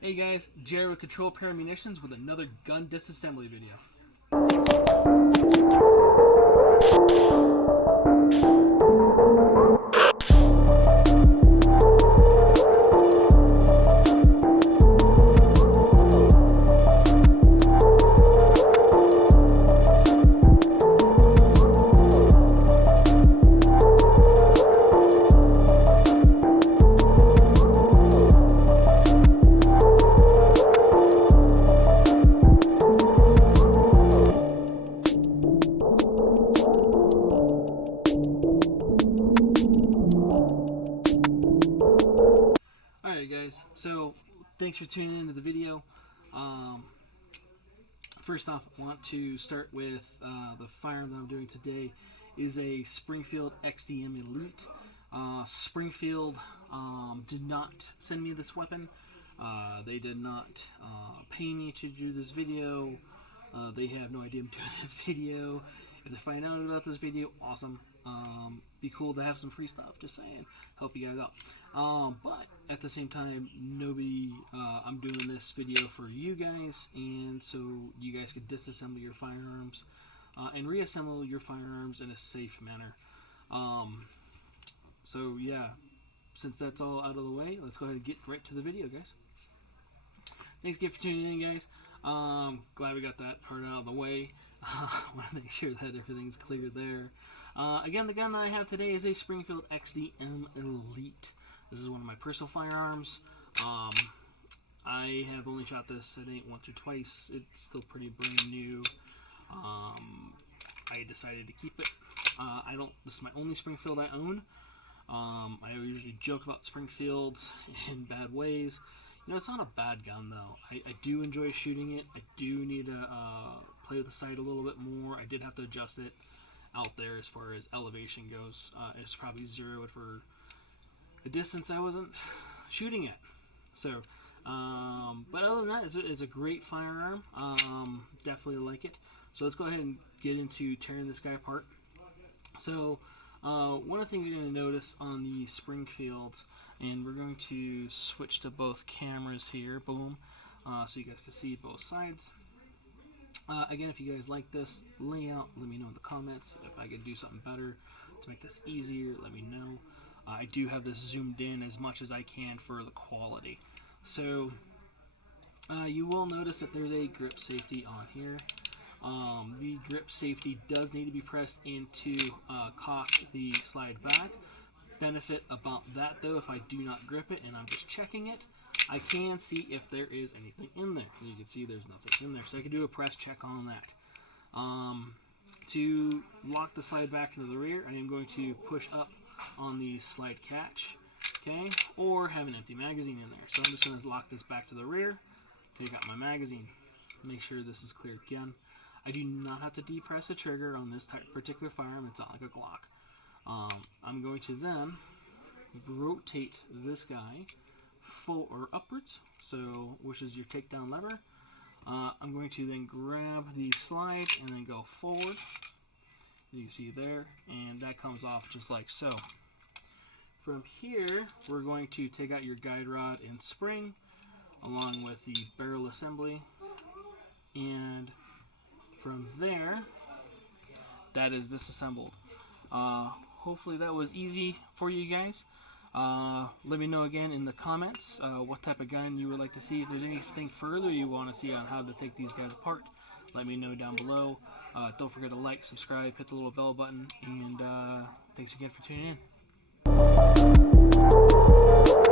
Hey guys, Jerry with Control Pair Munitions with another gun disassembly video. Alright guys, so thanks for tuning into the video. First off, I want to start with the firearm that I'm doing today is a Springfield XDM Elite. Springfield did not send me this weapon. They did not pay me to do this video. They have no idea I'm doing this video. If they find out about this video, awesome. Be cool to have some free stuff, just saying, help you guys out. But at the same time, I'm doing this video for you guys, and so you guys could disassemble your firearms and reassemble your firearms in a safe manner. So yeah, since that's all out of the way, let's go ahead and get right to the video, guys. Thanks again for tuning in, guys. Glad we got that part out of the way. Want to make sure that everything's clear there. Again, the gun that I have today is a Springfield XDM Elite. This is one of my personal firearms. I have only shot this, I think, once or twice. It's still pretty brand new. I decided to keep it. This is my only Springfield I own. I usually joke about Springfields in bad ways. You know, it's not a bad gun, though. I do enjoy shooting it. I do need to play with the sight a little bit more. I did have to adjust it out there as far as elevation goes. It's probably zeroed for the distance I wasn't shooting at. So, but other than that, it's a great firearm. Definitely like it. So let's go ahead and get into tearing this guy apart. So, one of the things you're going to notice on the Springfields, and we're going to switch to both cameras here, boom, so you guys can see both sides. Again, if you guys like this layout, let me know in the comments. If I could do something better to make this easier, let me know. I do have this zoomed in as much as I can for the quality. So, you will notice that there's a grip safety on here. The grip safety does need to be pressed in to cock the slide back. Benefit about that, though, if I do not grip it and I'm just checking it, I can see if there is anything in there. You can see there's nothing in there, so I can do a press check on that. To lock the slide back into the rear, I am going to push up on the slide catch, okay, or have an empty magazine in there. So I'm just going to lock this back to the rear, take out my magazine, make sure this is clear again. I do not have to depress the trigger on this particular firearm. It's not like a Glock. I'm going to then rotate this guy upwards, so which is your takedown lever. I'm going to then grab the slide and then go forward. You can see there, and that comes off just like so. From here, we're going to take out your guide rod and spring, along with the barrel assembly, and from there, that is disassembled. Hopefully that was easy for you guys. Let me know again in the comments what type of gun you would like to see. If there's anything further you want to see on how to take these guys apart, let me know down below. Don't forget to like, subscribe, hit the little bell button, and thanks again for tuning in.